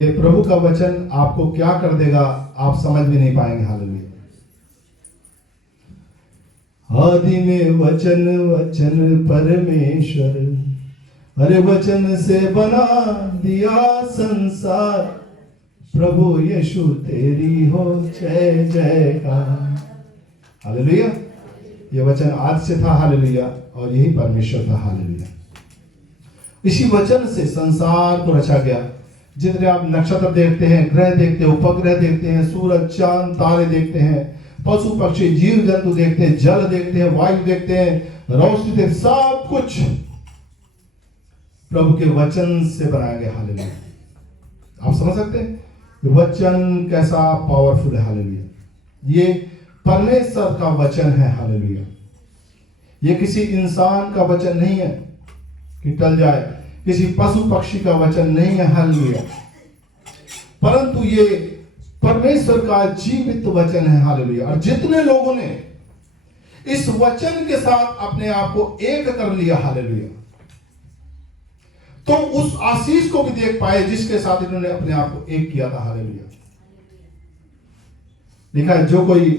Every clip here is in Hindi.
ये प्रभु का वचन आपको क्या कर देगा आप समझ भी नहीं पाएंगे। हालेलुया। आदि में वचन, वचन परमेश्वर, अरे वचन से बना दिया संसार। प्रभु यीशु तेरी हो जय जयकार। हालेलुया। ये वचन आज से था। हालेलुया। और यही परमेश्वर था। हालेलुया। इसी वचन से संसार को रचा गया। जितने आप नक्षत्र देखते हैं, ग्रह देखते हैं, उपग्रह देखते हैं, सूरज चांद तारे देखते हैं, पशु पक्षी जीव जंतु देखते हैं, जल देखते हैं, वायु देखते हैं, रोशनी देखते, सब कुछ प्रभु के वचन से बनाया गया। हालेलुया। आप समझ सकते हैं वचन कैसा पावरफुल है। हालेलुया। ये परमेश्वर का वचन है। हालेलुया। ये किसी इंसान का वचन नहीं है कि टल जाए, किसी पशु पक्षी का वचन नहीं है। हालेलुया। परंतु ये परमेश्वर का जीवित वचन है। हालेलुया। और जितने लोगों ने इस वचन के साथ अपने आप को एक कर लिया, हालेलुया, तो उस आशीष को भी देख पाए जिसके साथ इन्होंने अपने आप को एक किया था। हालेलुया। लिखा है जो कोई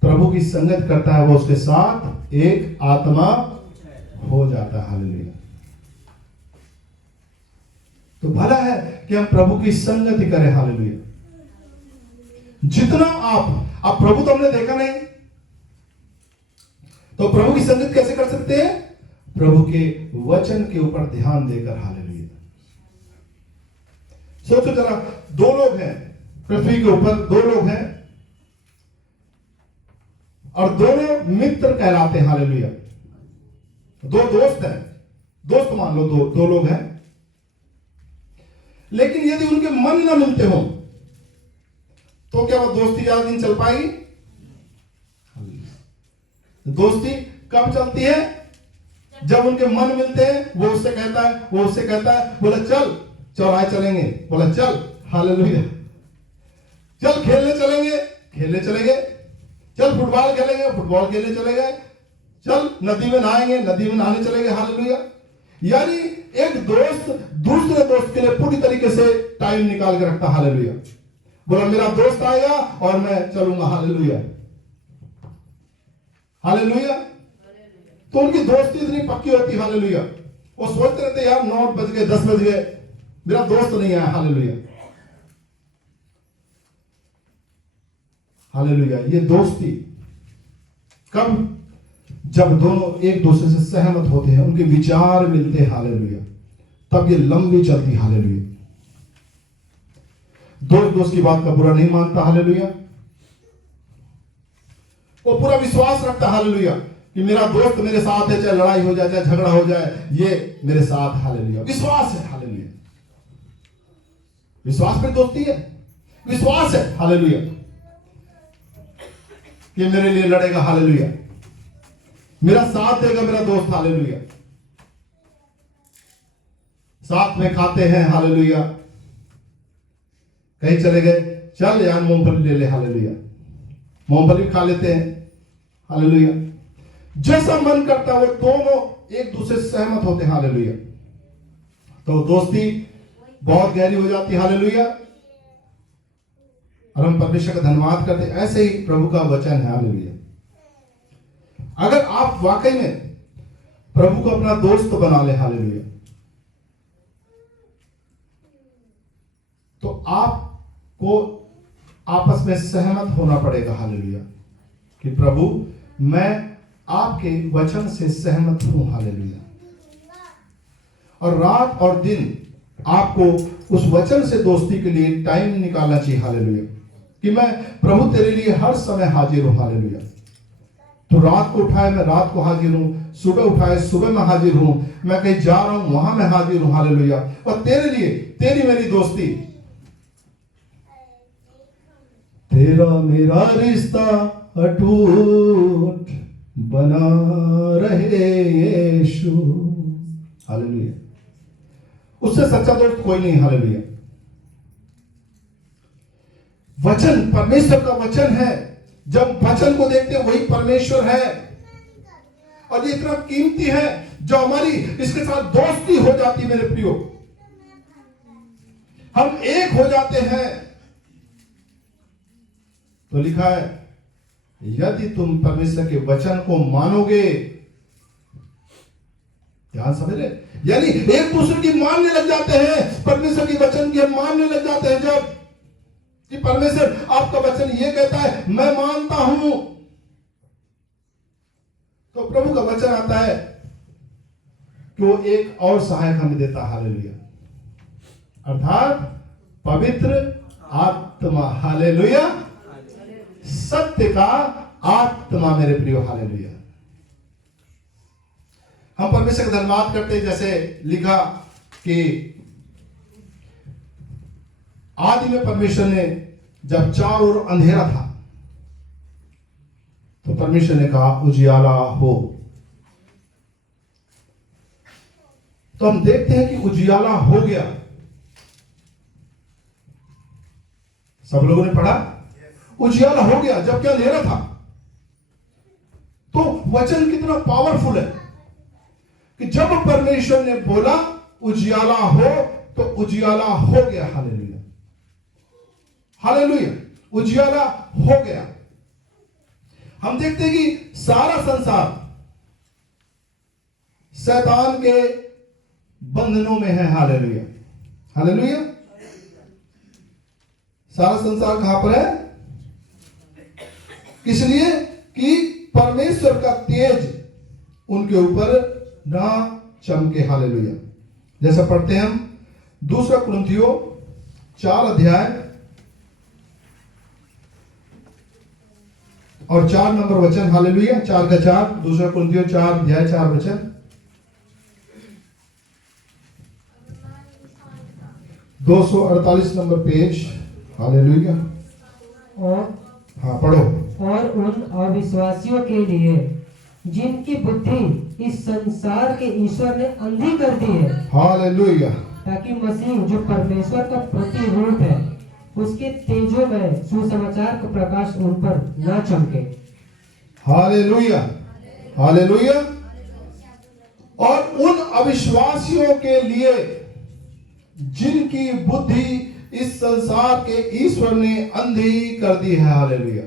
प्रभु की संगत करता है वो उसके साथ एक आत्मा हो जाता है। हालेलुया। तो भला है कि हम प्रभु की संगति करें। हालेलुया। जितना आप प्रभु तो हमने देखा नहीं, तो प्रभु की संगत कैसे कर सकते हैं? प्रभु के वचन के ऊपर ध्यान देकर। हालेलुया। सोचो जरा, दो लोग हैं पृथ्वी के ऊपर, दो लोग हैं और दोनों मित्र कहलाते हैं। हालेलुया। दो दोस्त हैं, दोस्त मान लो, दो लोग हैं, लेकिन यदि उनके मन ना मिलते हो तो क्या वो दोस्ती ज्यादा दिन चल पाएगी? दोस्ती कब चलती है? जब उनके मन मिलते हैं। वो उससे कहता है, वो उससे कहता है, बोला चल चौराहे चलेंगे, बोला चल। हालेलुया। चल खेलने चलेंगे, खेलने चले गए। चल फुटबॉल खेलेंगे, फुटबॉल खेलने चले गए। चल नदी में नहाएंगे, नदी में नहाने चले गए। हालेलुया। यानी एक दोस्त दूसरे दोस्त के लिए पूरी तरीके से टाइम निकाल के रखता। हालेलुया। बोला मेरा दोस्त आएगा और मैं चलूंगा। हालेलुया। हालेलुया। तो उनकी दोस्ती इतनी पक्की होती। हालेलुया। वो सोचते रहते यार 9 बज गए, 10 बज गए, मेरा दोस्त नहीं आया। हालेलुया। हालेलुया। ये दोस्ती कब? जब दोनों एक दूसरे से सहमत होते हैं, उनके विचार मिलते हैं। हालेलुया। तब ये लंबी चलती। हालेलुया। दोस्त की बात का बुरा नहीं मानता। हालेलुया। वो पूरा विश्वास रखता। हालेलुया। कि मेरा दोस्त मेरे साथ है, चाहे लड़ाई हो जाए, चाहे झगड़ा हो जाए, ये मेरे साथ। हालेलुया। विश्वास है। हालेलुया। विश्वास पे दोस्ती है। विश्वास है। हालेलुया। कि मेरे लिए लड़ेगा। हालेलुया। मेरा साथ देगा मेरा दोस्त। हालेलुया। साथ में खाते हैं। हालेलुया। कहीं चले गए, चल यार मूंगफली ले ले। हालेलुया। मूंगफली खा लेते हैं। हालेलुया। जैसा मन करता है वो दोनों एक दूसरे से सहमत होते हैं। हालेलुया। तो दोस्ती बहुत गहरी हो जाती है। हालेलुया। और हम परमेश्वर का धन्यवाद करते हैं। ऐसे ही प्रभु का वचन है। हालेलुया। अगर आप वाकई में प्रभु को अपना दोस्त बना ले, हालेलुया, तो आपको आपस में सहमत होना पड़ेगा। हालेलुया। कि प्रभु मैं आपके वचन से सहमत हूं। हालेलुया। और रात और दिन आपको उस वचन से दोस्ती के लिए टाइम निकालना चाहिए। हालेलुया। कि मैं प्रभु तेरे लिए हर समय हाजिर हूं। हालेलुया। तो रात को उठाए मैं रात को हाजिर हूं, सुबह उठाए सुबह मैं हाजिर हूं, मैं कहीं जा रहा हूं वहां मैं हाजिर हूं। हालेलुया। और तेरे लिए तेरी मेरी दोस्ती, तेरा मेरा रिश्ता अटूट बना रहे यीशु। हालेलुया। उससे सच्चा दोस्त कोई नहीं। हालेलुया। वचन परमेश्वर का वचन है। जब वचन को देखते हैं वही परमेश्वर है। और ये इतना कीमती है जो हमारी इसके साथ दोस्ती हो जाती। मेरे प्रियो, हम एक हो जाते हैं। तो लिखा है यदि तुम परमेश्वर के वचन को मानोगे, ध्यान समझ रहे, यानी एक दूसरे की मानने लग जाते हैं, परमेश्वर की वचन की हम मानने लग जाते हैं। जब कि परमेश्वर आपका वचन ये कहता है, मैं मानता हूं, तो प्रभु का वचन आता है कि वो एक और सहायक हमें देता है, हालेलुया, अर्थात पवित्र आत्मा, हालेलुया, सत्य का आत्मा मेरे प्रियो, हालेलुया। हम परमेश्वर का धन्यवाद करते हैं, जैसे लिखा कि आदि में परमेश्वर ने जब चारों ओर अंधेरा था तो परमेश्वर ने कहा उजियाला हो। तो हम देखते हैं कि उजियाला हो गया। सब लोगों ने पढ़ा, उजियाला हो गया जबकि अंधेरा था। तो वचन कितना पावरफुल है कि जब परमेश्वर ने बोला उजियाला हो तो उजियाला हो गया, हालेलुया, हालेलुया, उजियाला हो गया। हम देखते हैं कि सारा संसार शैतान के बंधनों में है, हालेलुया, हालेलुया। सारा संसार कहां पर है? इसलिए कि परमेश्वर का तेज उनके ऊपर ना चमके, हालेलुया। जैसा पढ़ते हैं हम दूसरा कुरिन्थियों 4 अध्याय और 4 नंबर वचन, हालेलुया, 4 का 4, दूसरा कुरिन्थियों 4 अध्याय 4 वचन। 248 नंबर पेज, हालेलुया। और हाँ पढ़ो। और उन अविश्वासियों के लिए जिनकी बुद्धि इस संसार के ईश्वर ने अंधी कर दी है, हालेलुया, ताकि मसीह जो परमेश्वर का प्रतिरूप है उसके तेजों में सुसमाचार का प्रकाश उन पर न चमके। Hallelujah, hallelujah. और उन अविश्वासियों के लिए जिनकी बुद्धि इस संसार के ईश्वर ने अंधी कर दी है, हालेलुया।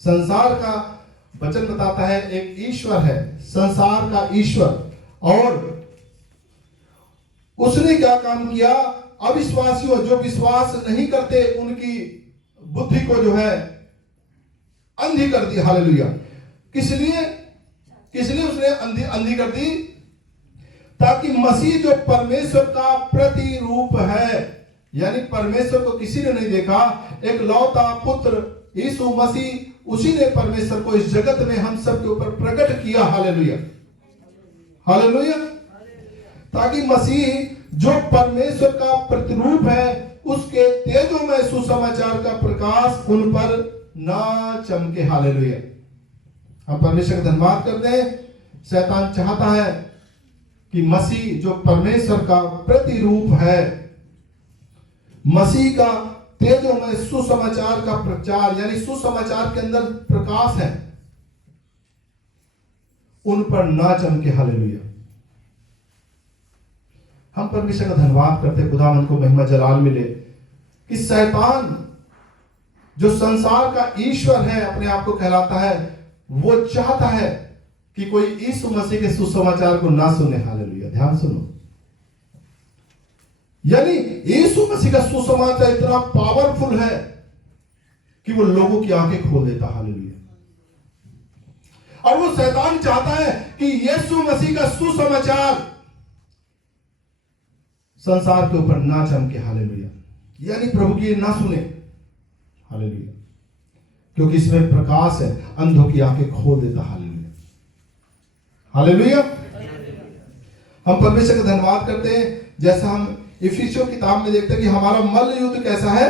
संसार का वचन बताता है एक ईश्वर है, संसार का ईश्वर, और उसने क्या काम किया? अविश्वासियों, जो विश्वास नहीं करते, उनकी बुद्धि को जो है अंधी कर दी, हालेलुया। किस लिए उसने अंधी कर दी? ताकि मसीह जो परमेश्वर का प्रतिरूप है, यानी परमेश्वर को किसी ने नहीं देखा, एक लौता पुत्र यीशु मसीह, उसी ने परमेश्वर को इस जगत में हम सब के ऊपर प्रकट किया, हालेलुया, हालेलुया। ताकि मसीह जो परमेश्वर का प्रतिरूप है उसके तेजों में सुसमाचार का प्रकाश उन पर ना चमके, हालेलुया। हम परमेश्वर का धन्यवाद करते हैं। शैतान चाहता है कि मसीह जो परमेश्वर का प्रतिरूप है, मसीह का तेजों में सुसमाचार का प्रचार, यानी सुसमाचार के अंदर प्रकाश है, उन पर ना चमके, हालेलुया। हम परमेश्वर का धन्यवाद करते, खुदावंद को महिमा जलाल मिले कि शैतान जो संसार का ईश्वर है, अपने आप को कहलाता है, वो चाहता है कि कोई यीशु मसीह के सुसमाचार को ना सुने, हालेलुया। ध्यान सुनो, यानी यीशु मसीह का सुसमाचार इतना पावरफुल है कि वो लोगों की आंखें खोल देता, हालेलुया। और वो शैतान चाहता है कि यीशु मसीह का सुसमाचार संसार के ऊपर ना चमके, हालेलुया, यानी प्रभु की ना सुने, हालेलुया, क्योंकि इसमें प्रकाश है, अंधों की आंखें खोल देता, हालेलुया, हालेलुया। हम परमेश्वर का धन्यवाद करते हैं। जैसा हम इफिसियों किताब में देखते हैं कि हमारा मल्ल युद्ध कैसा है।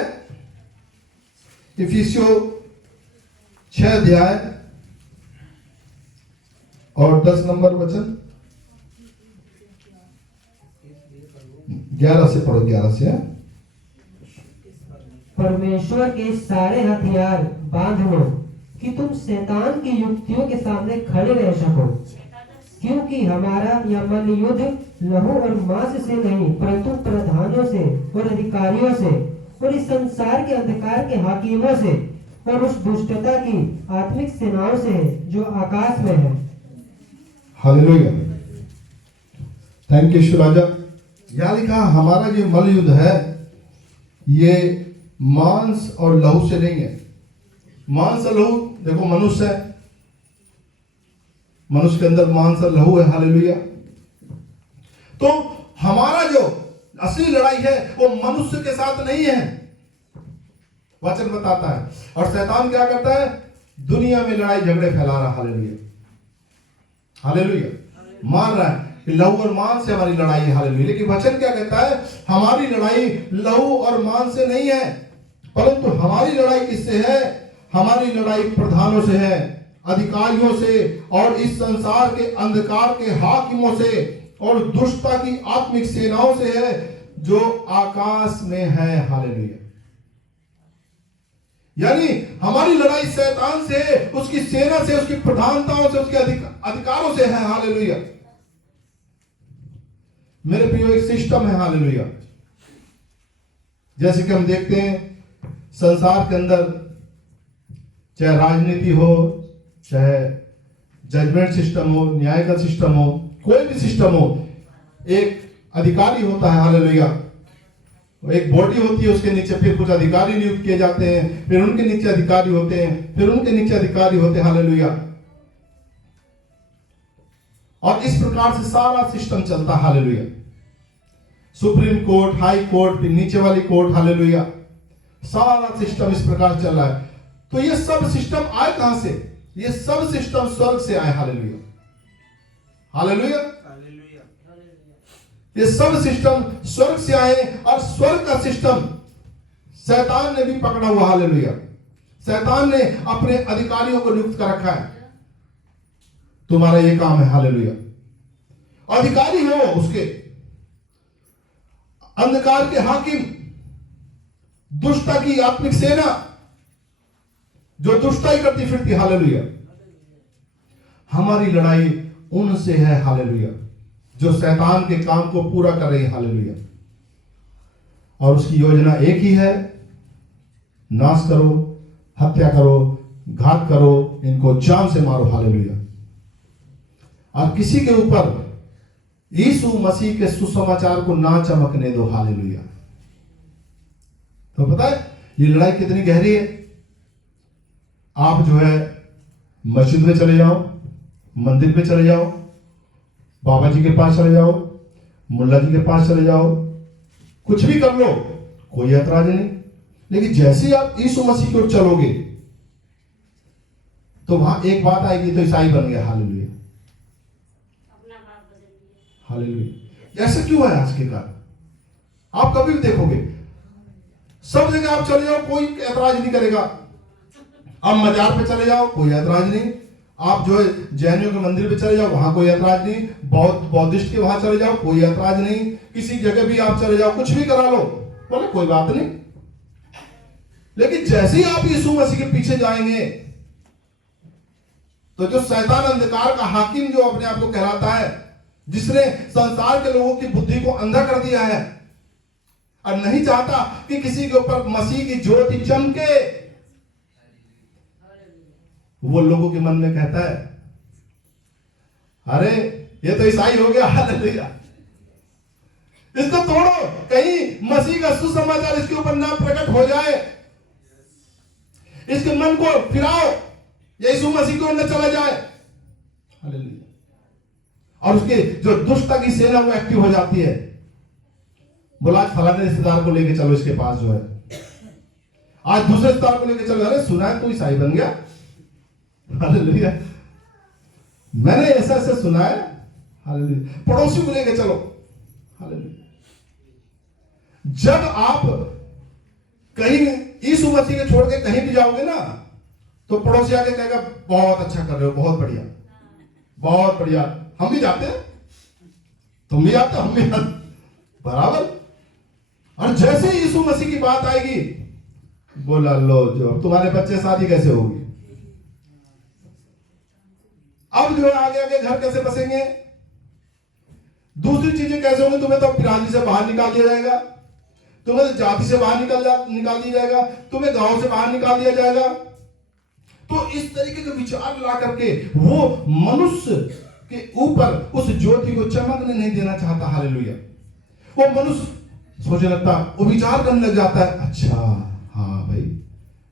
इफिसियों 6 अध्याय और 10 नंबर वचन, 11 से पढ़ो, 11 से। परमेश्वर के सारे हथियार बांध लो कि तुम शैतान की युक्तियों के सामने खड़े रह सको, क्योंकि हमारा यह मन युद्ध लहू और मांस से नहीं परंतु प्रधानों से और अधिकारियों से और इस संसार के अंधकार के हाकिमों से और उस दुष्टता की आत्मिक सेनाओं से है जो आकाश में है। हालेलुया। थैंक यू यीशु राजा। यहाँ लिखा हमारा जो मल युद्ध है ये मांस और लहू से नहीं है। मांस और लहू, देखो मनुष्य है, मनुष्य के अंदर मांस और लहू है। हालेलुया। तो हमारा जो असली लड़ाई है वो मनुष्य के साथ नहीं है, वचन बताता है। और शैतान क्या करता है? दुनिया में लड़ाई झगड़े फैला रहा। Hallelujah, hallelujah. मान रहा है कि लहू और मांस से हमारी लड़ाई है। हालेलुया। लेकिन वचन क्या कहता है? हमारी लड़ाई लहू और मांस से नहीं है, परंतु हमारी लड़ाई किससे है? हमारी लड़ाई प्रधानों से है, अधिकारियों से और इस संसार के अंधकार के हाकिमों से और दुष्टता की आत्मिक सेनाओं से है जो आकाश में है। हालेलुया। यानी हमारी लड़ाई शैतान से, उसकी सेना से, उसकी प्रधानताओं से, उसके अधिकारों से है। हालेलुया। मेरे प्रियो, एक सिस्टम है। हालेलुया। जैसे कि हम देखते हैं संसार के अंदर, चाहे राजनीति हो, चाहे जजमेंट सिस्टम हो, न्याय का सिस्टम हो, कोई भी सिस्टम हो, एक अधिकारी होता है। हालेलुया। एक बॉडी होती है, उसके नीचे फिर कुछ अधिकारी नियुक्त किए जाते हैं, फिर उनके नीचे अधिकारी होते हैं, फिर उनके नीचे अधिकारी होते हैं। हालेलुया। और इस प्रकार से सारा सिस्टम चलता है। Hallelujah. Supreme court, high court, फिर नीचे वाली कोर्ट। हालेलुया। सारा सिस्टम इस प्रकार चल रहा है। तो ये सब सिस्टम आए कहां से? ये सब सिस्टम स्वर्ग से आए। Hallelujah, hallelujah. ये सब सिस्टम स्वर्ग से आए और स्वर्ग का सिस्टम शैतान ने भी पकड़ा हुआ। हालेलुया। शैतान ने अपने अधिकारियों को नियुक्त कर रखा है, तुम्हारा ये काम है। हालेलुया। अधिकारी हो उसके, अंधकार के हाकिम, दुष्टता की आत्मिक सेना जो दुष्टाई करती फिरती। हालेलुया। हमारी लड़ाई उनसे है। हालेलुया। जो शैतान के काम को पूरा कर रही है। हालेलुया। और उसकी योजना एक ही है, नाश करो, हत्या करो, घात करो, इनको जान से मारो। हालेलुया। और किसी के ऊपर यीशु मसीह के सुसमाचार को ना चमकने दो। हालेलुया। तो पता है ये लड़ाई कितनी गहरी है? आप जो है मस्जिद में चले जाओ, मंदिर में चले जाओ, बाबा जी के पास चले जाओ, मुल्ला जी के पास चले जाओ, कुछ भी कर लो, कोई ऐतराज नहीं। लेकिन जैसे ही आप यीशु मसीह की ओर चलोगे तो वहां एक बात आएगी, तो ईसाई बन गया। Hallelujah, hallelujah. ऐसा क्यों है आज के काल? आप कभी भी देखोगे, सब जगह आप चले जाओ, कोई ऐतराज नहीं करेगा। आप मजार पे चले जाओ, कोई ऐतराज नहीं। आप जो है जैनियों के मंदिर पे चले जाओ, वहां कोई ऐतराज नहीं। बौद्धिस्ट के वहां चले जाओ, कोई ऐतराज नहीं। किसी जगह भी आप चले जाओ, कुछ भी करा लो, बोले कोई बात नहीं। लेकिन जैसे ही आप यीशु मसीह के पीछे जाएंगे तो जो शैतान अंधकार का हाकिम जो अपने आप को कहलाता है, जिसने संसार के लोगों की बुद्धि को अंधा कर दिया है और नहीं चाहता कि किसी के ऊपर मसीह की ज्योति चमके, वो लोगों के मन में कहता है, अरे ये तो ईसाई हो गया। हालेलुया। इसको तोड़ो, कहीं मसीह का सुसमाचार इसके ऊपर ना प्रकट हो जाए। इसके मन को फिराओ, यीशु मसीह को न चला जाए। हालेलुया। और उसके जो दुष्टता की सेना वो एक्टिव हो जाती है। बोला आज फलाने रिश्तेदार को लेके चलो इसके पास जो है, आज दूसरे रिश्तेदार को लेके चलो, अरे सुना है तू ईसाई बन गया। हालेलुया। मैंने ऐसा ऐसा सुना है। हालेलुया। पड़ोसी को लेके चलो। हालेलुया। जब आप कहीं यीशु मसीह के छोड़ के कहीं भी जाओगे ना, तो पड़ोसी आके कहेगा बहुत अच्छा कर रहे हो, बहुत बढ़िया, बहुत बढ़िया। हम भी जाते हैं, तुम भी जाते हो, हम भी जाते बराबर। और जैसे ही यीशु मसीह की बात आएगी, बोला लो जो तुम्हारे बच्चे शादी कैसे होगी, अब जो है आगे आगे घर कैसे बसेंगे, दूसरी चीजें कैसे होंगी, तुम्हें तो बिरादरी से बाहर निकाल दिया जाएगा, तुम्हें तो जाति से बाहर निकाल दिया जाएगा, तुम्हें गांव से बाहर निकाल दिया जाएगा। तो इस तरीके के विचार ला करके वो मनुष्य के ऊपर उस ज्योति को चमकने नहीं देना चाहता। हालेलुया। वो मनुष्य सोचने लगता, वो विचार करने लग जाता है, अच्छा हाँ भाई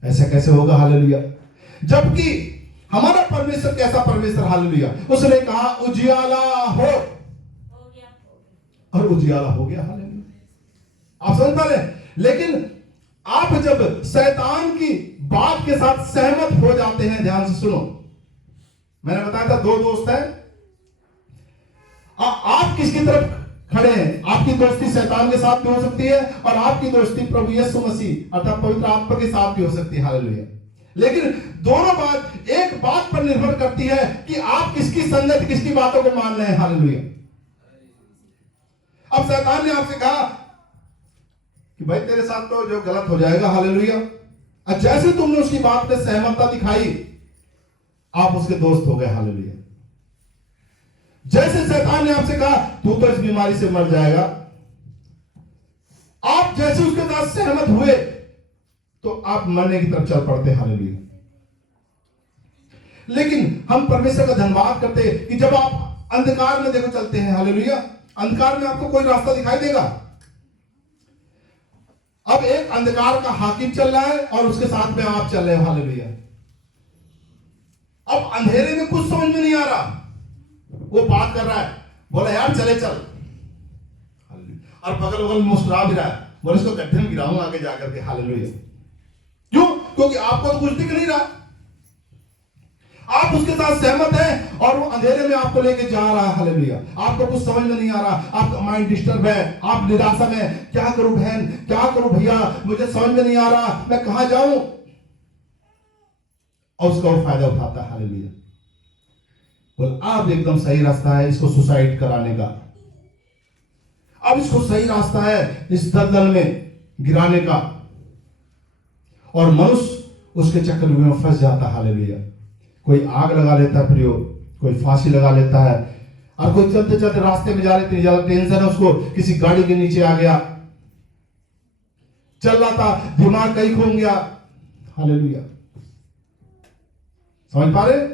ऐसा कैसे होगा। हालेलुया। जबकि हमारा परमेश्वर कैसा परमेश्वर, हालेलुया, उसने कहा उजियाला हो और उजियाला हो गया। हालेलुया। आप समझ पा रहे हैं। लेकिन आप जब शैतान की बात के साथ सहमत हो जाते हैं, ध्यान से सुनो, मैंने बताया था दो दोस्त हैं, आप किसकी तरफ खड़े हैं। आपकी दोस्ती शैतान के साथ भी हो सकती है और आपकी दोस्ती प्रभु यीशु मसीह अर्थात पवित्र आत्मा के साथ भी हो सकती है। हालेलुया। लेकिन दोनों बात एक बात पर निर्भर करती है कि आप किसकी संगत, किसकी बातों को मान रहे हैं। हालेलुया। अब शैतान ने आपसे कहा कि भाई तेरे साथ तो जो गलत हो जाएगा। हालेलुया। और जैसे तुमने उसकी बात पे सहमतता दिखाई, आप उसके दोस्त हो गए। हालेलुया। जैसे शैतान ने आपसे कहा तू तो इस बीमारी से मर जाएगा, आप जैसे उसके साथ सहमत हुए तो आप मरने की तरफ चल पड़ते। हालेलुया। लेकिन हम परमेश्वर का धन्यवाद करते हैं कि जब आप अंधकार में देखो चलते हैं, हालेलुया, अंधकार में आपको कोई रास्ता दिखाई देगा। अब एक अंधकार का हाकिम चल रहा है और उसके साथ में आप चल रहे हो। हालेलुया। अब अंधेरे में कुछ समझ में नहीं आ रहा, वो बात कर रहा है, बोला यार चले चल, और बगल बगल मुस्कुरा भी रहा है, बोले इसको गड्ढे में गिराऊंगा आगे जाकर के। हालेलुया। क्यों? क्योंकि आपको तो कुछ दिख नहीं रहा, आप उसके साथ सहमत हैं और वो अंधेरे में आपको लेके जा रहा है। हालेलुया। आपको कुछ समझ में नहीं आ रहा, आपका माइंड डिस्टर्ब है, आप निराशा में, क्या करूं बहन, क्या करूं भैया, मुझे समझ में नहीं आ रहा, मैं कहां जाऊं, और उसका वो फायदा उठाता है। हालेलुया। बोल अब एकदम सही रास्ता है इसको सुसाइड कराने का, अब इसको सही रास्ता है इस दलदल में गिराने का, और मनुष्य उसके चक्करव्यूह में फंस जाता है। हालेलुया। कोई आग लगा लेता है प्रियो, कोई फांसी लगा लेता है, और कोई चलते चलते रास्ते में जा रहे थे, ज्यादा टेंशन है उसको, किसी गाड़ी के नीचे आ गया, चल रहा था, दिमाग कहीं खो गया। हालेलुया। समझ पा रहे?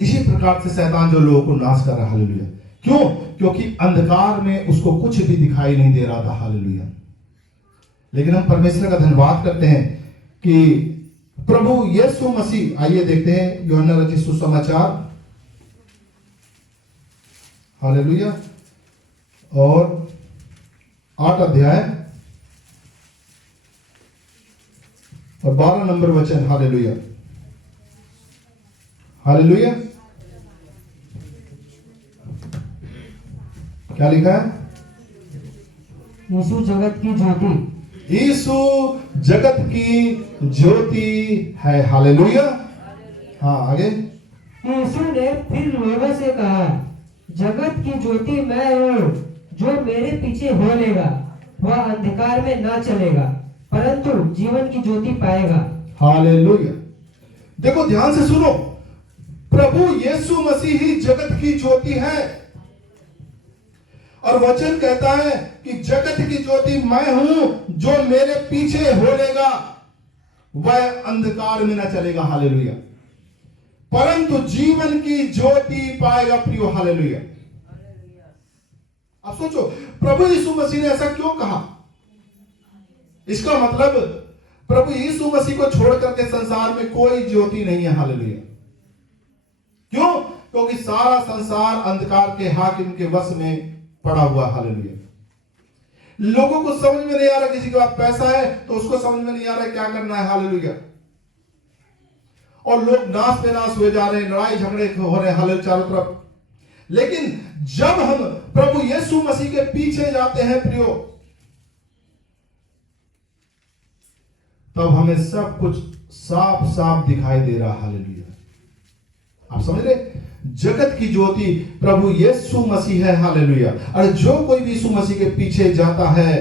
इसी प्रकार से शैतान जो लोगों को नाश कर रहा है। हालेलुया। क्यों? क्योंकि अंधकार में उसको कुछ भी दिखाई नहीं दे रहा था। हालेलुया। लेकिन हम परमेश्वर का धन्यवाद करते हैं कि प्रभु यीशु मसीह, आइए देखते हैं यूहन्ना रचित सुसमाचार, हालेलुया, और 8 अध्याय और 12 नंबर वचन। हालेलुया। हालेलुया। क्या लिखा है? यीशु जगत की ज्योति, यीशु जगत की ज्योति है। हालेलुया। हाँ आगे। यीशु ने फिर लोगों से कहा, जगत की ज्योति मैं हूँ, जो मेरे पीछे हो लेगा वह अंधकार में ना चलेगा परंतु जीवन की ज्योति पाएगा। हालेलुया। देखो ध्यान से सुनो, प्रभु यीशु मसीह ही जगत की ज्योति है, और वचन कहता है कि जगत की ज्योति मैं हूं, जो मेरे पीछे हो लेगा वह अंधकार में न चलेगा। हालेलुया। परंतु जीवन की ज्योति पाएगा प्रियो। हालेलुया। अब सोचो, प्रभु यीशु मसीह ने ऐसा क्यों कहा? इसका मतलब प्रभु यीशु मसीह को छोड़ करके संसार में कोई ज्योति नहीं है। हालेलुया। क्यों? क्योंकि सारा संसार अंधकार के हाकिम के वश में पड़ा हुआ। हालेलुया। लोगों को समझ में नहीं आ रहा, किसी के पास पैसा है तो उसको समझ में नहीं आ रहा है क्या करना है। हालेलुया। और लोग नाश बेनाश हुए जा रहे हैं, लड़ाई झगड़े हो रहे हैं हालेलुया चारों तरफ। लेकिन जब हम प्रभु यीशु मसीह के पीछे जाते हैं प्रियो, तब हमें सब कुछ साफ साफ दिखाई दे रहा। हालेलुया। आप समझ रहे? जगत की ज्योति प्रभु यीशु मसीह है। हालेलुया। और जो कोई भी यीशु मसीह के पीछे जाता है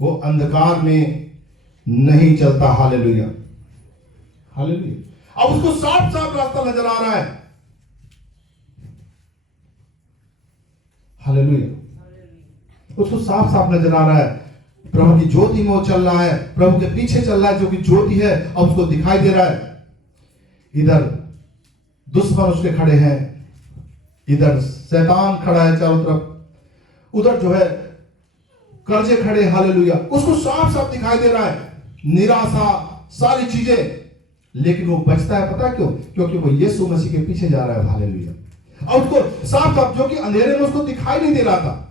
वो अंधकार में नहीं चलता। हालेलुया। हालेलुया। अब उसको साफ साफ रास्ता नजर आ रहा है। हालेलुया। उसको साफ साफ नजर आ रहा है, प्रभु की ज्योति में वो चल रहा है, प्रभु के पीछे चल रहा है, जो कि ज्योति है अब उसको दिखाई दे रहा है। इधर दुश्मन उसके खड़े हैं, इधर शैतान खड़ा है चारों तरफ, उधर जो है कर्जे खड़े। हालेलुया। उसको साफ साफ दिखाई दे रहा है, निराशा, सारी चीजें, लेकिन वो बचता है। पता क्यों? क्योंकि वो यीशु मसीह के पीछे जा रहा है। हालेलुया। और उसको साफ साफ, जो कि अंधेरे में उसको दिखाई नहीं दे रहा था,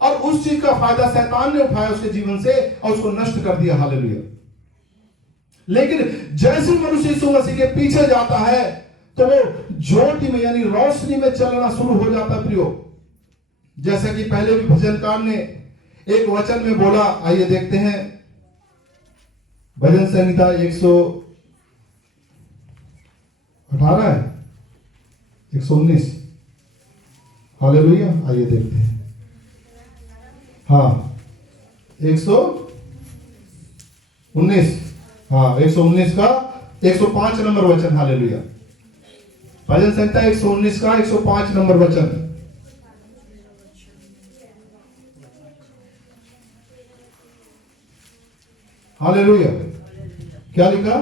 और उस चीज का फायदा शैतान ने उठाया उसके जीवन से और उसको नष्ट कर दिया। हालेलुया। लेकिन जैसे मनुष्य यीशु मसीह के पीछे जाता है तो वो ज्योति में यानी रोशनी में चलना शुरू हो जाता है। प्रियो, जैसा कि पहले भी भजनकार ने एक वचन में बोला, आइए देखते हैं भजन संहिता 118 है, 119। हालेलुया। आइए देखते हैं। हाँ 119, हाँ 119 का 105 नंबर वचन। हालेलुया। भजन संहिता 119 का 105 नंबर वचन। हालेलुया। क्या लिखा?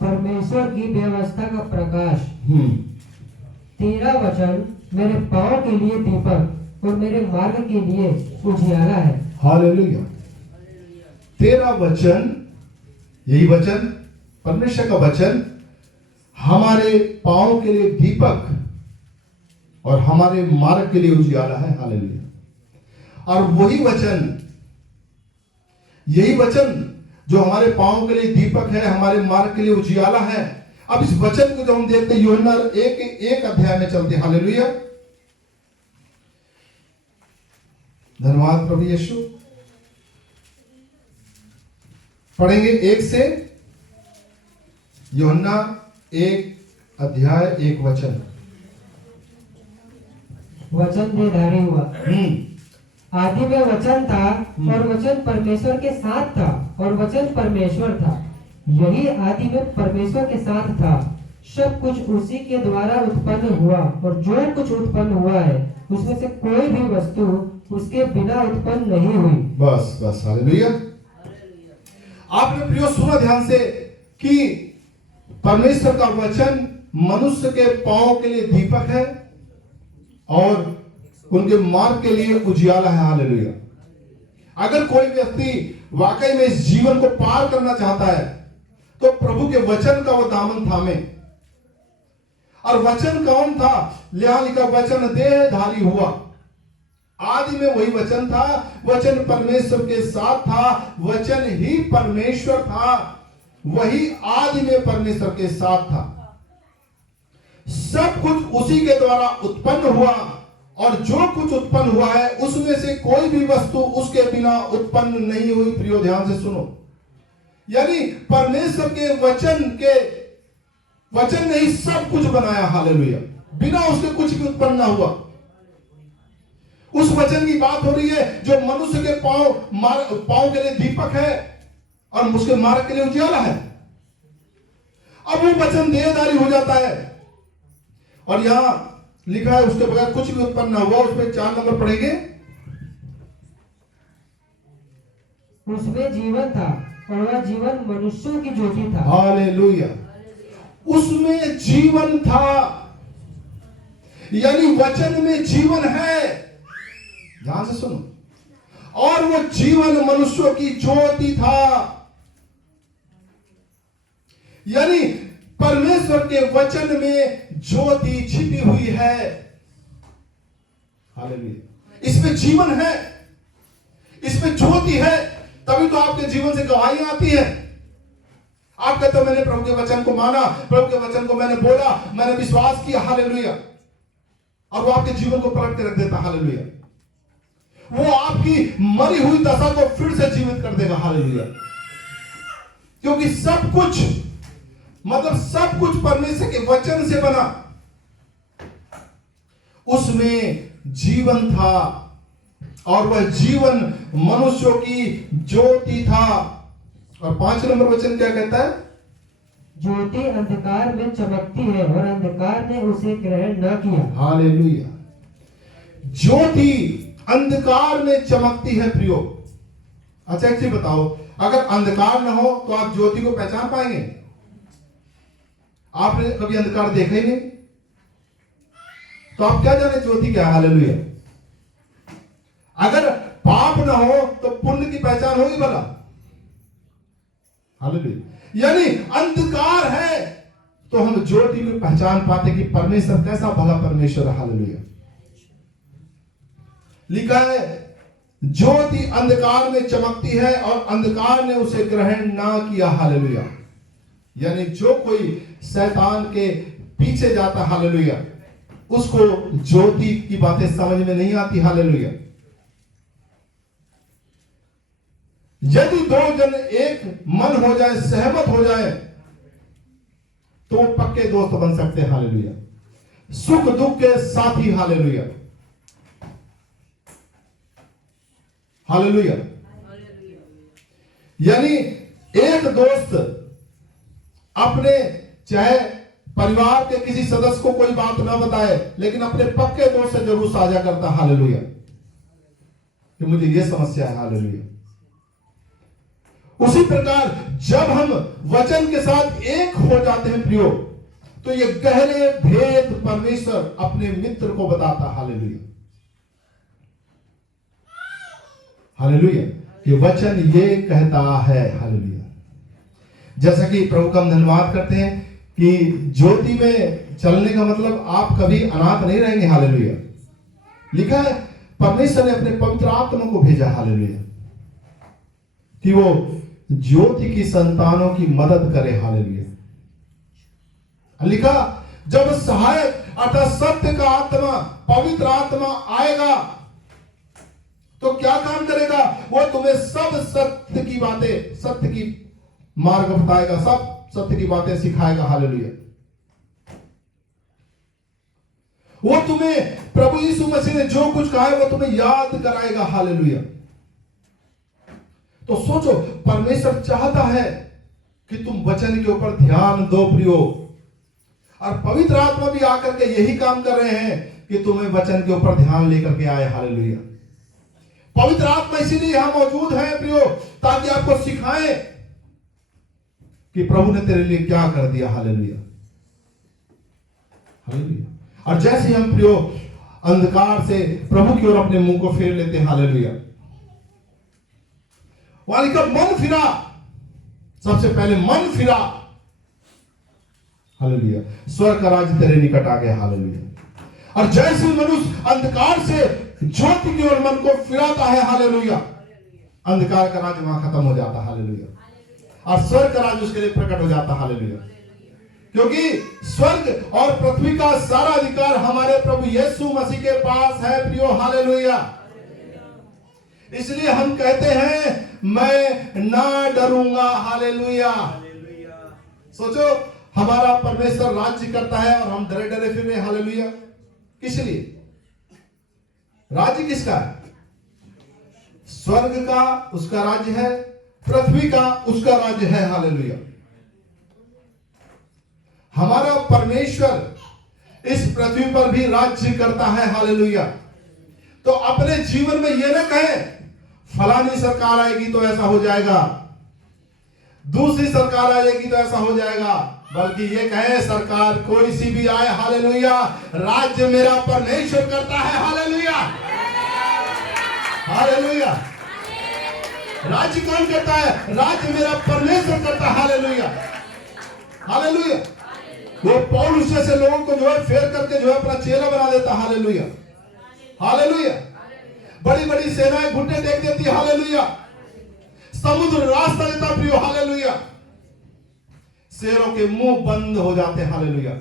परमेश्वर की व्यवस्था का प्रकाश, तेरा वचन मेरे पांव के लिए दीपक और मेरे मार्ग के लिए उजियाला है। हालेलुया। तेरा वचन, यही वचन, परमेश्वर का वचन हमारे पांव के लिए दीपक और हमारे मार्ग के लिए उजियाला है। हालेलुया। और वही वचन, यही वचन जो हमारे पांव के लिए दीपक है, हमारे मार्ग के लिए उजियाला है। अब इस वचन को जब हम देखते हैं, यूहन्ना एक अध्याय में चलते। हालेलुया। धन्यवाद प्रभु यीशु। पढ़ेंगे 1 से, यूहन्ना 1 अध्याय 1 वचन। वचन देहधारी हुआ। आदि में वचन था और वचन परमेश्वर के साथ था और वचन परमेश्वर था। यही आदि में परमेश्वर के साथ था। सब कुछ उसी के द्वारा उत्पन्न हुआ और जो कुछ उत्पन्न हुआ है उसमें से कोई भी वस्तु उसके बिना उत्पन्न नहीं हुई। बस बस। हालेलुया। आपने प्रियो सुना ध्यान से कि परमेश्वर का वचन मनुष्य के पांव के लिए दीपक है और उनके मार्ग के लिए उजियाला है। हालेलुया। अगर कोई व्यक्ति वाकई में इस जीवन को पार करना चाहता है तो प्रभु के वचन का वो दामन थामे। और वचन कौन था? लिखा लिखा वचन देहधारी हुआ। आदि में वही वचन था, वचन परमेश्वर के साथ था, वचन ही परमेश्वर था, वही आदि में परमेश्वर के साथ था। सब कुछ उसी के द्वारा उत्पन्न हुआ और जो कुछ उत्पन्न हुआ है उसमें से कोई भी वस्तु उसके बिना उत्पन्न नहीं हुई। प्रियो ध्यान से सुनो, यानी परमेश्वर के वचन ने ही सब कुछ बनाया। हालेलुया। बिना उसके कुछ भी उत्पन्न ना हुआ। उस वचन की बात हो रही है जो मनुष्य के पांव के लिए दीपक है और उसके मार्ग के लिए उजियाला है। अब वो वचन देहधारी हो जाता है और यहां लिखा है उसके बगैर कुछ भी उत्पन्न ना हुआ। उसमें 4 नंबर पढ़ेंगे। उसमें जीवन था और वह जीवन मनुष्यों की ज्योति था। हालेलुया। उसमें जीवन था, यानी वचन में जीवन है। ध्यान से सुनो। और वो जीवन मनुष्यों की ज्योति था, यानी परमेश्वर के वचन में ज्योति छिपी हुई है। हालेलुया। इसमें जीवन है, इसमें ज्योति है, तभी तो आपके जीवन से गवाही आती है। आप कहते हो मैंने प्रभु के वचन को माना, प्रभु के वचन को मैंने बोला, मैंने विश्वास किया। हालेलुया। और वो आपके जीवन को पलट के रख देता। हालेलुया। वो आपकी मरी हुई दशा को फिर से जीवित कर देगा। हालेलुया। क्योंकि सब कुछ, मतलब सब कुछ परमेश्वर के वचन से बना। उसमें जीवन था और वह जीवन मनुष्यों की ज्योति था। और 5 नंबर वचन क्या कहता है? ज्योति अंधकार में चमकती है और अंधकार ने उसे ग्रहण न किया। हालेलुया। ज्योति अंधकार में चमकती है प्रियो। अच्छा एक चीज बताओ, अगर अंधकार ना हो तो आप ज्योति को पहचान पाएंगे? आपने कभी अंधकार देखा ही नहीं, तो आप क्या जाने ज्योति क्या? हालेलुया। अगर पाप ना हो तो पुण्य की पहचान होगी भला? हालेलुया। यानी अंधकार है तो हम ज्योति में पहचान पाते कि परमेश्वर कैसा भला परमेश्वर है। हालेलुया। लिखा है ज्योति अंधकार में चमकती है और अंधकार ने उसे ग्रहण ना किया। हालेलुया। यानी जो कोई शैतान के पीछे जाता, हालेलुया, उसको ज्योति की बातें समझ में नहीं आती। हालेलुया। यदि दो जन एक मन हो जाए, सहमत हो जाए, तो वो पक्के दोस्त बन सकते हैं। हालेलुया। सुख दुख के साथी। हालेलुया। हालेलुया। यानी एक दोस्त अपने चाहे परिवार के किसी सदस्य को कोई बात ना बताए, लेकिन अपने पक्के दोस्त से जरूर साझा करता। हालेलुया। कि मुझे यह समस्या है। हालेलुया। उसी प्रकार जब हम वचन के साथ एक हो जाते हैं प्रियो, तो ये गहरे भेद परमेश्वर अपने मित्र को बताता। हालेलुया। हालेलुया। ये वचन ये कहता है। हालेलुया। जैसा कि प्रभु का हम धन्यवाद करते हैं कि ज्योति में चलने का मतलब आप कभी अनाथ नहीं रहेंगे। हालेलुया। लिखा है परमेश्वर ने अपने पवित्र आत्मा को भेजा। हालेलुया। कि वो ज्योति की संतानों की मदद करे। हालेलुया। लिखा जब सहायक अर्थात सत्य का आत्मा, पवित्र आत्मा आएगा तो क्या काम करेगा? वो तुम्हें सब सत्य की बातें, सत्य की मार्ग बताएगा, सब सत्य की बातें सिखाएगा। हालेलुया। वो तुम्हें प्रभु यीशु मसीह ने जो कुछ कहा है वो तुम्हें याद कराएगा। हालेलुया। तो सोचो, परमेश्वर चाहता है कि तुम वचन के ऊपर ध्यान दो प्रियो, और पवित्र आत्मा भी आकर के यही काम कर रहे हैं कि तुम्हें वचन के ऊपर ध्यान लेकर के आए। हालेलुया। पवित्र आत्मा इसीलिए यहां मौजूद है प्रियो, ताकि आपको सिखाए कि प्रभु ने तेरे लिए क्या कर दिया। हालेलुया। हालेलुया। और जैसे हम प्रियो अंधकार से प्रभु की ओर अपने मुंह को फेर लेते हैं। हालेलुया। वहां लिखा मन फिरा, सबसे पहले मन फिरा। हालेलुया। स्वर्ग का राज्य तेरे निकट आ गया। हालेलुया। और जैसे मनुष्य अंधकार से ज्योति की ओर मन को फिराता है, हालेलुया, अंधकार का राज्य वहां खत्म हो जाता। हालेलुया। और स्वर्ग का राज्य उसके लिए प्रकट हो जाता। हालेलुया। क्योंकि स्वर्ग और पृथ्वी का सारा अधिकार हमारे प्रभु यीशु मसीह के पास है प्रियो। हालेलुया। इसलिए हम कहते हैं मैं ना डरूंगा। हालेलुया। सोचो, हमारा परमेश्वर राज्य करता है और हम डरे डरे फिर रहे। हालेलुया। किस लिए? राज्य किसका है? स्वर्ग का उसका राज्य है, पृथ्वी का उसका राज्य है। हालेलुया। हमारा परमेश्वर इस पृथ्वी पर भी राज्य करता है। हालेलुया। तो अपने जीवन में यह ना कहे फलानी सरकार आएगी तो ऐसा हो जाएगा, दूसरी सरकार आएगी तो ऐसा हो जाएगा, बल्कि ये कहे सरकार कोई सी भी आए, हालेलुया, राज्य मेरा परमेश्वर करता है। हालेलुया। हालेलुया। राज्य कौन करता है? राज्य मेरा परमेश्वर करता है। हालेलुया। हालेलुया। वो पौलुस जैसे लोगों को जो है फेर करके जो है अपना चेला बना देता। हालेलुया। हालेलुया। बड़ी बड़ी सेनाएं घुटने टेक देती। हालेलुया। समुद्र रास्ता देता प्रियो। हालेलुया। शेरों के मुंह बंद हो जाते। हालेलुया।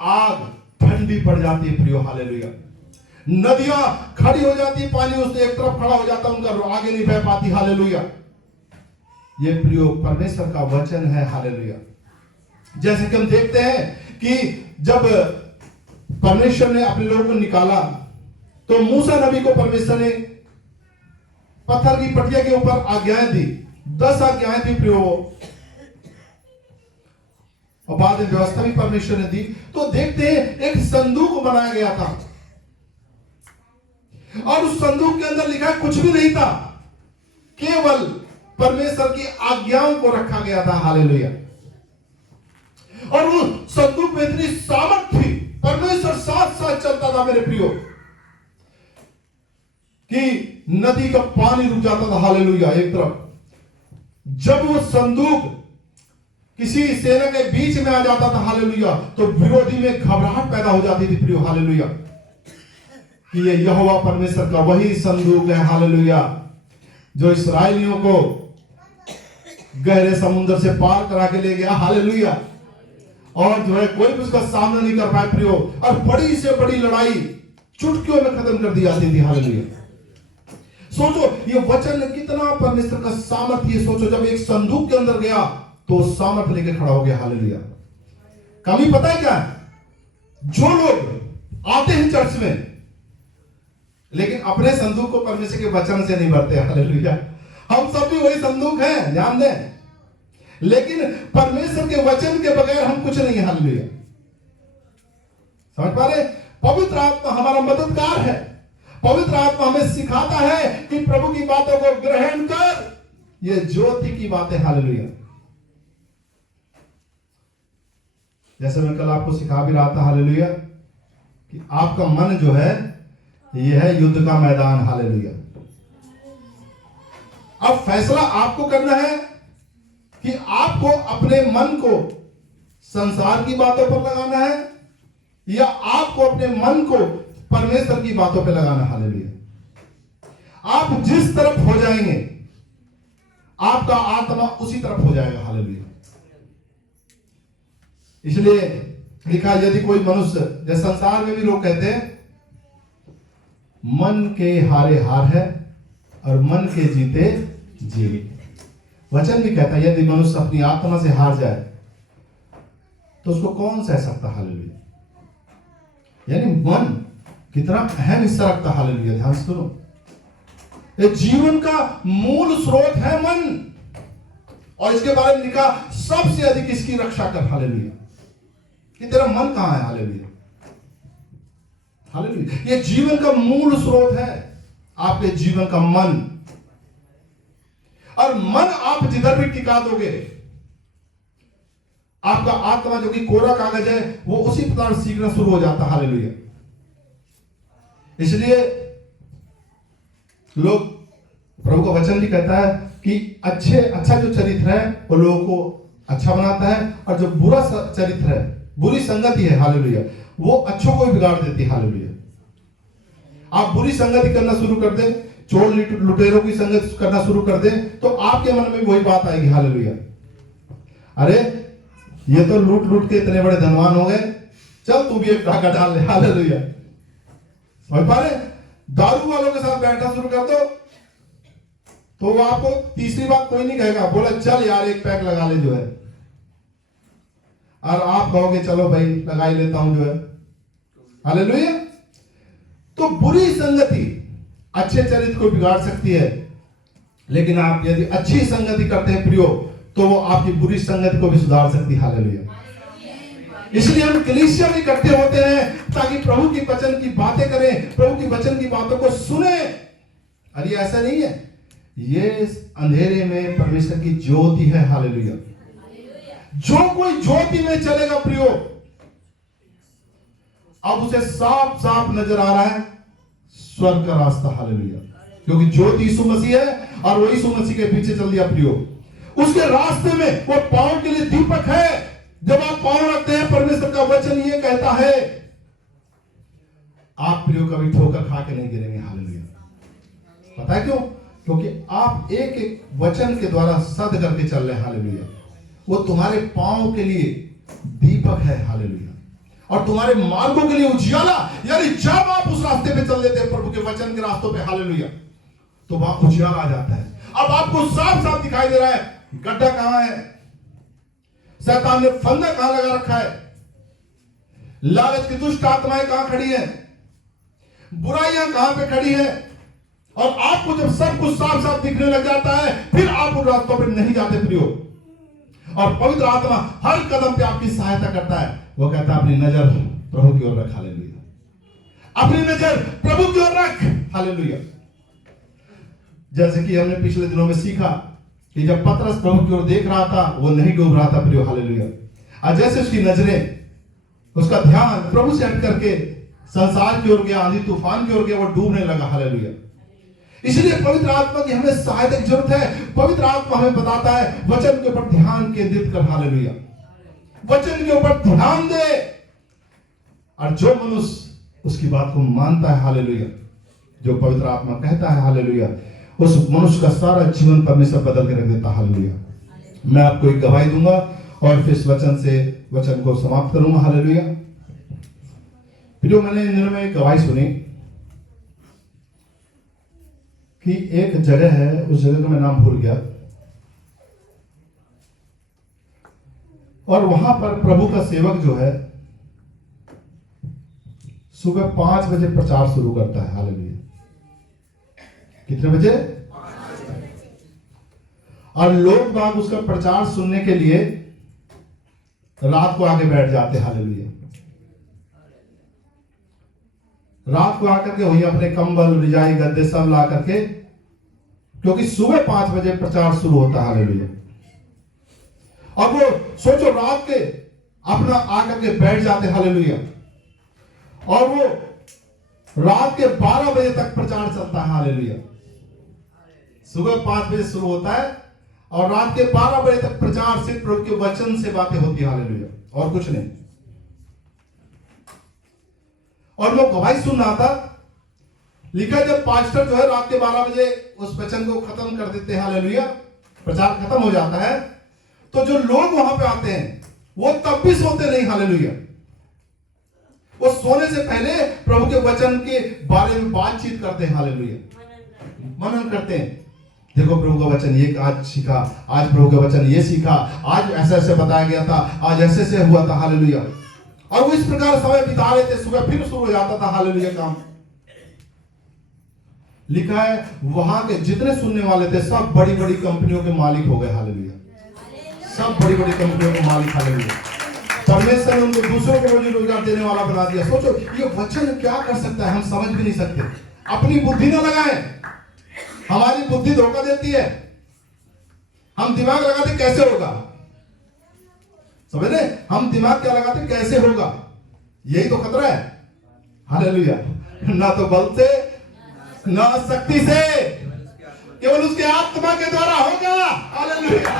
आग ठंडी पड़ जाती है प्रियो। हालेलुया। नदियां खड़ी हो जाती, पानी उससे एक तरफ खड़ा हो जाता, उनका आगे नहीं बह पाती। हालेलुया। ये प्रियो परमेश्वर का वचन है। हालेलुया। जैसे कि हम देखते हैं कि जब परमेश्वर ने अपने लोगों को निकाला तो मूसा नबी को परमेश्वर ने पत्थर की पटिया के ऊपर आज्ञाएं दी, 10 आज्ञाएं थी प्रियो। और बाद में व्यवस्था भी परमेश्वर ने दी। तो देखते हैं एक संदूक बनाया गया था और उस संदूक के अंदर लिखा कुछ भी नहीं था, केवल परमेश्वर की आज्ञाओं को रखा गया था। हालेलुया। और वो संदूक में इतनी सामर्थ थी, परमेश्वर साथ साथ चलता था मेरे प्रियो, कि नदी का पानी रुक जाता था। हालेलुया। एक तरफ जब वो संदूक किसी सेना के बीच में आ जाता था, हालेलुया, तो विरोधी में घबराहट पैदा हो जाती थी प्रियो। हालेलुया। कि ये यहोवा परमेश्वर का वही संदूक है, हालेलुया, जो इस्राएलियों को गहरे समुद्र से पार करा के ले गया। हालेलुया। और जो है कोई भी उसका सामना नहीं कर पाए प्रियो, और बड़ी से बड़ी लड़ाई चुटकियों में खत्म कर दी जाती थी। हालेलुया। सोचो ये वचन कितना परमेश्वर का सामर्थ्य। सोचो जब एक संदूक के अंदर गया तो सामर्थ्य लेके खड़ा हो गया। हालेलुया। कमी पता है क्या है? जो लोग आते हैं चर्च में लेकिन अपने संदूक को परमेश्वर के वचन से नहीं भरते। हालेलुया। हम सब भी वही संदूक हैं, ध्यान दें, लेकिन परमेश्वर के वचन के बगैर हम कुछ नहीं है। हालेलुया। समझ पा रहे? पवित्र आत्मा हमारा मददगार है। पवित्र आत्मा हमें सिखाता है कि प्रभु की बातों को ग्रहण कर, ये ज्योति की बातें। हालेलुया। जैसे मैं कल आपको सिखा भी रहा था, हालेलुया, कि आपका मन जो है ये है युद्ध का मैदान। हालेलुया। अब फैसला आपको करना है कि आपको अपने मन को संसार की बातों पर लगाना है या आपको अपने मन को परमेश्वर की बातों पर लगाना। हालेलुया। आप जिस तरफ हो जाएंगे आपका आत्मा उसी तरफ हो जाएगा। हालेलुया। इसलिए लिखा, यदि कोई मनुष्य, जैसे संसार में भी लोग कहते हैं मन के हारे हार है और मन के जीते जीत। वचन भी कहता है यदि मनुष्य अपनी आत्मा से हार जाए तो उसको कौन सह सकता। हालेलुया। यानी मन कितना अहम हिस्सा रखता। हालेलुया। ध्यान से सुनो, ये जीवन का मूल स्रोत है मन, और इसके बारे में लिखा सबसे अधिक इसकी रक्षा कर। हालेलुया। कि तेरा मन कहां है। हालेलुया। हालेलुया। ये जीवन का मूल स्रोत है, आपके जीवन का मन। और मन आप जिधर भी टिका दोगे, आपका आत्मा जो कि कोरा कागज है वो उसी प्रकार सीखना शुरू हो जाता। हालेलुया। इसलिए लोग, प्रभु का वचन भी कहता है कि अच्छा जो चरित्र है वो लोगों को अच्छा बनाता है, और जो बुरा चरित्र है, बुरी संगति है, हालेलुया, वो अच्छों को बिगाड़ देती है। हालेलुया। आप बुरी संगति करना शुरू कर दें, चोर लुटेरों की संगत करना शुरू कर दें, तो आपके मन में वही बात आएगी। हालेलुया। अरे ये तो लूट लूट के इतने बड़े धनवान हो गए, चल तू भी एक डाका डाल ले। हालेलुया। समझ पा रहे? दारू वालों के साथ बैठना शुरू कर दो तो वो आपको तीसरी बात कोई नहीं कहेगा, बोला चल यार एक पैक लगा ले जो है, और आप कहोगे चलो भाई लगा ही लेता हूं जो है। हालेलुया। तो बुरी संगति अच्छे चरित्र को बिगाड़ सकती है, लेकिन आप यदि अच्छी संगति करते हैं प्रियो, तो वो आपकी बुरी संगति को भी सुधार सकती है। हालेलुया। इसलिए हम कलीसिया में इकट्ठे होते हैं ताकि प्रभु की वचन की बातें करें, प्रभु की वचन की बातों को सुने। और ये ऐसा नहीं है, ये अंधेरे में परमेश्वर की ज्योति है। हालेलुया। जो कोई ज्योति में चलेगा प्रियो, अब उसे साफ साफ नजर आ रहा है स्वर्ग का रास्ता। हालेलुया। क्योंकि ज्योति यीशु मसीह है और वो यीशु मसीह के पीछे चल दिया प्रियो। उसके रास्ते में वो पांव के लिए दीपक है। जब आप पांव रखते हैं, परमेश्वर का वचन ये कहता है, आप प्रियो कभी ठोकर खा के नहीं गिरेंगे। हालेलुया। पता है क्यों? क्योंकि आप एक एक वचन के द्वारा सद करके चल रहे हैं। हालेलुया। वो तुम्हारे पांव के लिए दीपक है। हालेलुया। और तुम्हारे मार्गों के लिए उजियाला। यानी जब आप उस रास्ते पे चल लेते हैं, प्रभु के वचन के रास्तों पे, हालेलुया, तो वहां उजियाला आ जाता है। अब आपको साफ साफ दिखाई दे रहा है गड्ढा कहां है, शैतान ने फंदा कहां लगा रखा है, लालच की दुष्ट आत्माएं कहां खड़ी है, बुराइयां कहां पे खड़ी है। और आपको जब सब कुछ साफ साफ दिखने लग जाता है, फिर आप उन रास्तों पर नहीं जाते प्रियो। और पवित्र आत्मा हर कदम पे आपकी सहायता करता है। वो कहता है अपनी नजर प्रभु की ओर रख, हालेलुया। अपनी नजर प्रभु की ओर रख, हालेलुया। जैसे कि हमने पिछले दिनों में सीखा कि जब पतरस प्रभु की ओर देख रहा था वो नहीं डूब रहा था, प्रियो, हालेलुया। और जैसे उसकी नजरें, उसका ध्यान प्रभु से हट करके संसार की ओर गया, आंधी तूफान की ओर गया, वो डूबने लगा, हालेलुया। इसलिए पवित्र आत्मा की हमें सहायता की जरूरत है। पवित्र आत्मा हमें बताता है वचन के ऊपर ध्यान केंद्रित कर, हालेलुया। वचन के ऊपर ध्यान दे, और जो मनुष्य उसकी बात को मानता है, हालेलुया, जो पवित्र आत्मा कहता है, हालेलुया, उस मनुष्य का सारा जीवन परमेश्वर बदल के रख देता, हालेलुया। मैं आपको एक गवाही दूंगा और फिर इस वचन से वचन को समाप्त करूंगा, हालेलुया। जो मैंने इन दिनों में एक गवाही सुनी कि एक जगह है, उस जगह का मैं नाम भूल गया, और वहां पर प्रभु का सेवक जो है सुबह 5 बजे प्रचार शुरू करता है, हालेलुया। कितने बजे? और लोग बाग उसका प्रचार सुनने के लिए रात को आके बैठ जाते, हालेलुया। रात को आकर के वही अपने कंबल, रिजाई, गद्दे सब ला करके, क्योंकि सुबह 5 बजे प्रचार शुरू होता है, हालेलुया। और वो सोचो रात के अपना आकर के बैठ जाते, हालेलुया। और वो रात के 12 बजे तक प्रचार चलता है, हालेलुया। सुबह 5 बजे शुरू होता है और रात के 12 बजे तक प्रचार सिर्फ प्रभु के वचन से बातें होती है, हालेलुया, और कुछ नहीं। और लोग गवाही सुन रहा था, लिखा जब पास्टर जो है रात के 12 बजे उस वचन को खत्म कर देते हैं, हालेलुया, प्रचार खत्म हो जाता है, तो जो लोग वहां पे आते हैं वो तब भी सोते नहीं, हालेलुया। वो सोने से पहले प्रभु के वचन के बारे में बातचीत करते हैं, हालेलुया, मनन करते हैं। देखो प्रभु का वचन ये आज सीखा, आज प्रभु का वचन ये सीखा, आज ऐसे ऐसे बताया गया था, आज ऐसे ऐसे हुआ था, हालेलुया। और वो इस प्रकार समय बिता रहे थे, सुबह फिर शुरू हो जाता था, हालेलुया, काम। लिखा है वहां के जितने सुनने वाले थे सब बड़ी बड़ी कंपनियों के मालिक हो गए, हालेलुया। सब बड़ी बड़ी कंपनियों के मालिक, हालेलुया। परमेश्वर ने उनको दूसरों को रोजी रोजगार देने वाला बना दिया। सोचो ये वचन क्या कर सकता है, हम समझ भी नहीं सकते। अपनी बुद्धि ना लगाएं, हमारी बुद्धि धोखा देती है। हम दिमाग लगाते कैसे होगा, समझ रहे? हम दिमाग क्या लगाते कैसे होगा, यही तो खतरा है, हालेलुया। ना तो बल से ना शक्ति से, केवल उसके आत्मा के द्वारा होगा, हालेलुया।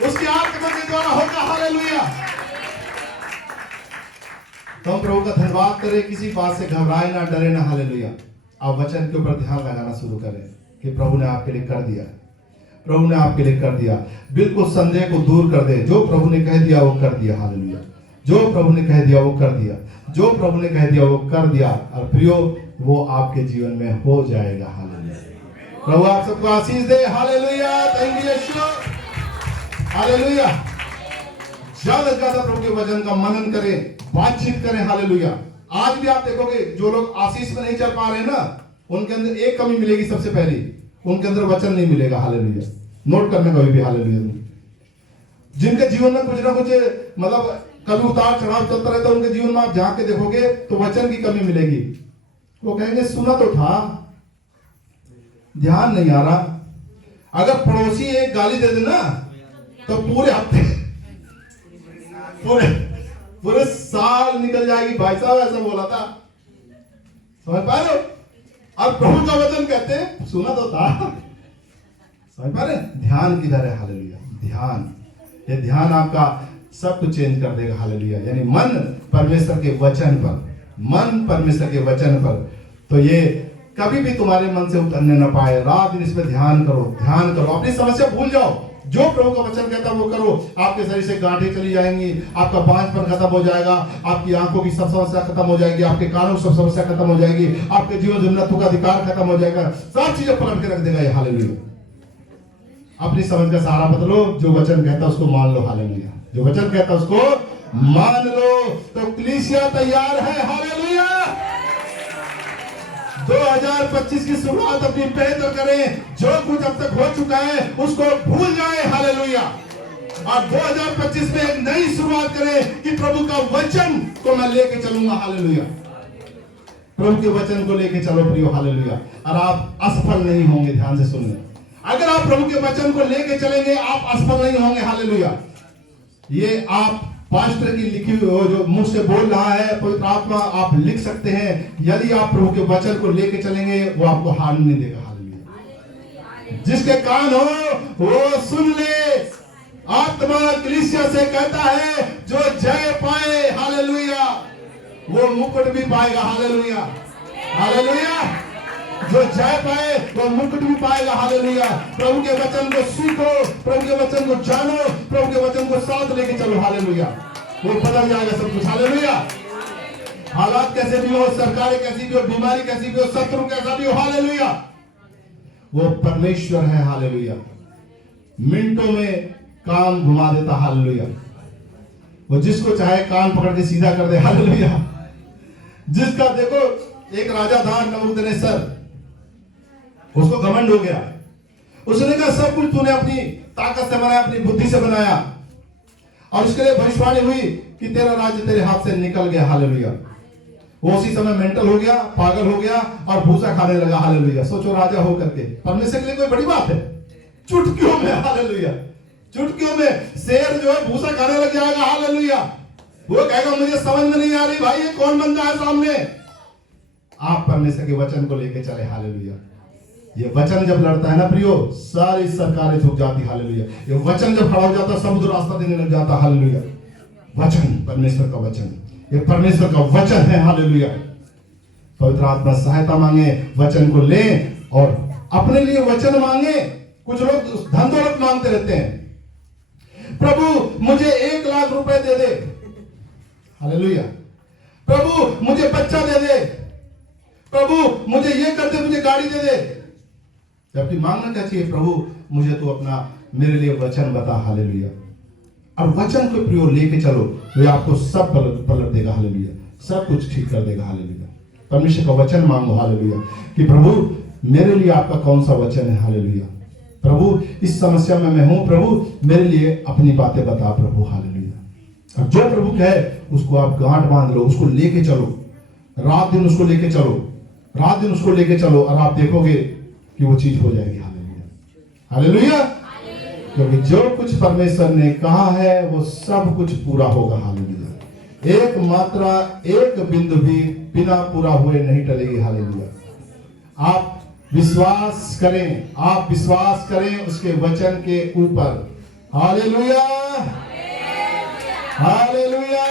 उसके आत्मा के द्वारा होगा, हालेलुया। तो हम प्रभु का धन्यवाद करें, किसी बात से घबराए ना, डरे ना, हालेलुया। आप वचन के ऊपर ध्यान लगाना शुरू करें कि प्रभु ने आपके लिए कर दिया, प्रभु ने आपके लिए कर दिया। बिल्कुल संदेह को दूर कर दे, जो प्रभु ने कह दिया वो कर दिया, हालेलुया। जो प्रभु ने कह दिया वो कर दिया, जो प्रभु ने कह दिया वो कर दिया, और प्रियो वो आपके जीवन में हो जाएगा, हालेलुया। प्रभु आप सबको आशीष दे, hallelujah. Thank you Yeshu, hallelujah. ज्यादा से ज्यादा प्रभु के वचन का मनन करें, बातचीत करें, हालेलुया। आज भी आप देखोगे जो लोग आशीष में नहीं चल पा रहे हैं ना, उनके अंदर एक कमी मिलेगी, सबसे पहली उनके अंदर वचन नहीं मिलेगा, हालेलुया। नोट करना कभी भी, हालेलुया। जिनके जीवन में कुछ ना कुछ मतलब कभी उतार चढ़ाव चलता रहता है, उनके जीवन में आप झांक के देखोगे तो वचन की कमी मिलेगी। वो कहेंगे सुना तो था, ध्यान नहीं आ रहा। अगर पड़ोसी एक गाली दे देना तो पूरे हफ्ते पूरे साल निकल जाएगी। भाई साहब ऐसा बोला था, समझ पा रहे हो? अब प्रभु का वचन कहते हैं सुना तो था, समझ पा रहे? ध्यान किधर है, हालेलुया। ध्यान, ये ध्यान आपका सब कुछ चेंज कर देगा, हालेलुया। यानी मन परमेश्वर के वचन पर, मन परमेश्वर के वचन पर, तो ये कभी भी तुम्हारे मन से उतरने न पाए। रात दिन इस पर ध्यान करो, ध्यान करो, अपनी समस्या भूल जाओ, जो प्रभु का वचन कहता है वो करो। आपके शरीर से गांठें चली जाएंगी, आपका बांझपन खत्म हो जाएगा, आपकी आंखों की सब समस्या खत्म हो जाएगी, आपके कानों की सब समस्या खत्म हो जाएगी, आपके जीवन जन्नतों का अधिकार खत्म हो जाएगा, सब चीजें पलट के रख देगा ये, हालेलुया। अपनी समझ का सहारा बदलो, जो वचन कहता है उसको मान लो, हालेलुया। जो वचन कहता है उसको मान लो, तो कलीसिया तैयार है, हालेलुया। 2025 की शुरुआत अपनी बेहतर करें, जो कुछ अब तक हो चुका है उसको भूल जाए, हालेलुया। और 2025 में एक नई शुरुआत करें कि प्रभु का वचन को मैं लेके चलूंगा। हालेलुया। प्रभु के वचन को लेके चलो प्रियो। हालेलुया। और आप असफल नहीं होंगे। ध्यान से सुनिए, अगर आप प्रभु के वचन को लेके चलेंगे आप असफल नहीं होंगे। हालेलुया। ये आप पास्टर की लिखी हुई जो मुंह से बोल रहा है, पवित्र आत्मा आप लिख सकते हैं। यदि आप प्रभु के वचन को लेके चलेंगे वो आपको हानि नहीं देगा। हालेलुया। जिसके कान हो वो सुन ले। आत्मा कलीसिया से कहता है जो जय पाए, हालेलुया, वो मुकुट भी पाएगा। हालेलुया। हालेलुया। जो जय पाए वो मुकुट भी पाएगा। हालेलुया। प्रभु के वचन को सीखो, प्रभु के वचन को जानो, प्रभु के वचन को साथ लेके चलो। हालेलुया। वो बदल जाएगा सब कुछ। हालेलुया। हालात कैसे भी हो, सरकारें कैसी भी हो, बीमारी कैसी भी हो, शत्रु कैसा भी हो, हालेलुया, वो परमेश्वर है। हालेलुया। मिनटों में काम घुमा देता। हालेलुया। वो जिसको चाहे कान पकड़ के सीधा कर दे। हालेलुया। जिसका देखो एक राजा था नबूकदनेस्सर, उसको घमंड हो गया। उसने कहा सब कुछ तूने अपनी ताकत से बनाया, अपनी बुद्धि से बनाया, और उसके लिए भविष्यवाणी हुई कि तेरा राज्य तेरे हाथ से निकल गया। हालेलुया। वो उसी समय मेंटल हो गया, पागल हो गया और भूसा खाने लगा। हालेलुया। सोचो राजा हो करके, परमेश्वर के लिए कोई बड़ी बात है? चुटकियों में, हालेलुया, चुटकियों में शेर जो है भूसा खाने लग जाएगा। हालेलुया। वो कहेगा मुझे समझ में नहीं आ रही भाई ये कौन बंदा है सामने। आप परमेश्वर के वचन को लेके चले। हालेलुया। ये वचन जब लड़ता है ना प्रियो, सारी सरकारें झुक जाती। हालेलुया। ये वचन जब खड़ा हो जाता, समुद्र रास्ता देने लग जाता। हालेलुया। वचन, परमेश्वर का वचन, ये परमेश्वर का वचन है। हालेलुया। पवित्र आत्मा सहायता मांगे, वचन को लें और अपने लिए वचन मांगे। कुछ लोग धन दौलत मांगते रहते हैं। प्रभु मुझे 1 लाख रुपए दे दे। हालेलुया। प्रभु मुझे बच्चा दे दे। प्रभु मुझे ये कर दे, मुझे गाड़ी दे दे। जबकि मांगना क्या चाहिए? प्रभु मुझे तो अपना मेरे लिए वचन बता। हालेलुया। और वचन को प्रियो लेके चलो, वो आपको सब पलट देगा। हालेलुया। सब कुछ ठीक कर देगा। हालेलुया। परमेश्वर का वचन मांगो। हालेलुया। कि प्रभु मेरे लिए आपका कौन सा वचन है? हालेलुया। प्रभु इस समस्या में मैं हूं, प्रभु मेरे लिए अपनी बातें बता। प्रभु हालेलुया। और जो प्रभु कहे उसको आप गांठ बांध लो, उसको लेके चलो, रात दिन उसको लेके चलो, रात दिन उसको लेके चलो, और आप देखोगे कि वो चीज हो जाएगी। हालेलुया। हालेलुया। क्योंकि जो कुछ परमेश्वर ने कहा है वो सब कुछ पूरा होगा। हालेलुया। एक मात्रा, एक बिंदु भी बिना पूरा हुए नहीं टलेगी। हालेलुया। आप विश्वास करें, आप विश्वास करें उसके वचन के ऊपर। हालेलुया। हालेलुया।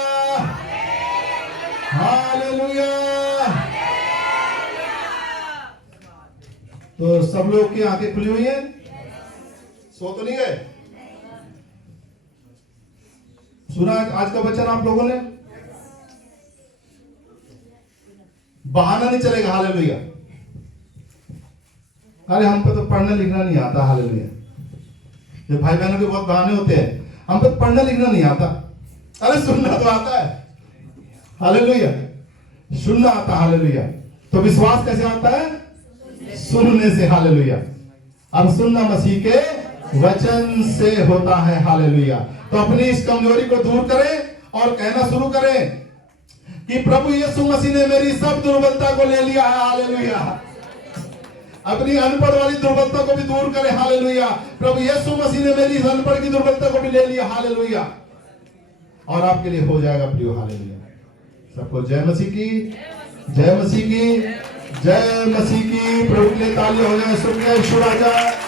हालेलुया। तो सब लोग की आंखें खुली हुई हैं? सो तो नहीं गए? सुना आज का वचन आप लोगों ने? बहाना नहीं चलेगा। हालेलुया। अरे हम पे तो पढ़ना लिखना नहीं आता। हालेलुया। ये भाई बहनों के बहुत बहाने होते हैं, हम पे पढ़ना लिखना नहीं आता। अरे सुनना तो आता है। हालेलुया। सुनना आता। हालेलुया। तो विश्वास कैसे आता है? सुनने से। हालेलुया। अब सुनना मसीह के वचन से होता है। हालेलुया। तो अपनी इस कमजोरी को दूर करें और कहना शुरू करें कि प्रभु यीशु मसीह ने मेरी सब दुर्बलता को ले लिया है। हालेलुया। अपनी अनपढ़ वाली दुर्बलता को भी दूर करें। हालेलुया। प्रभु यीशु मसीह ने मेरी अनपढ़ की दुर्बलता को भी ले लिया। हालेलुया। और आपके लिए हो जाएगा प्रियो। हालेलुया। सबको जय मसीह की, जय मसीह की, जय मसीह की। प्रभु के लिए तालियां हो जाए। सुन के शुरू आ जाए।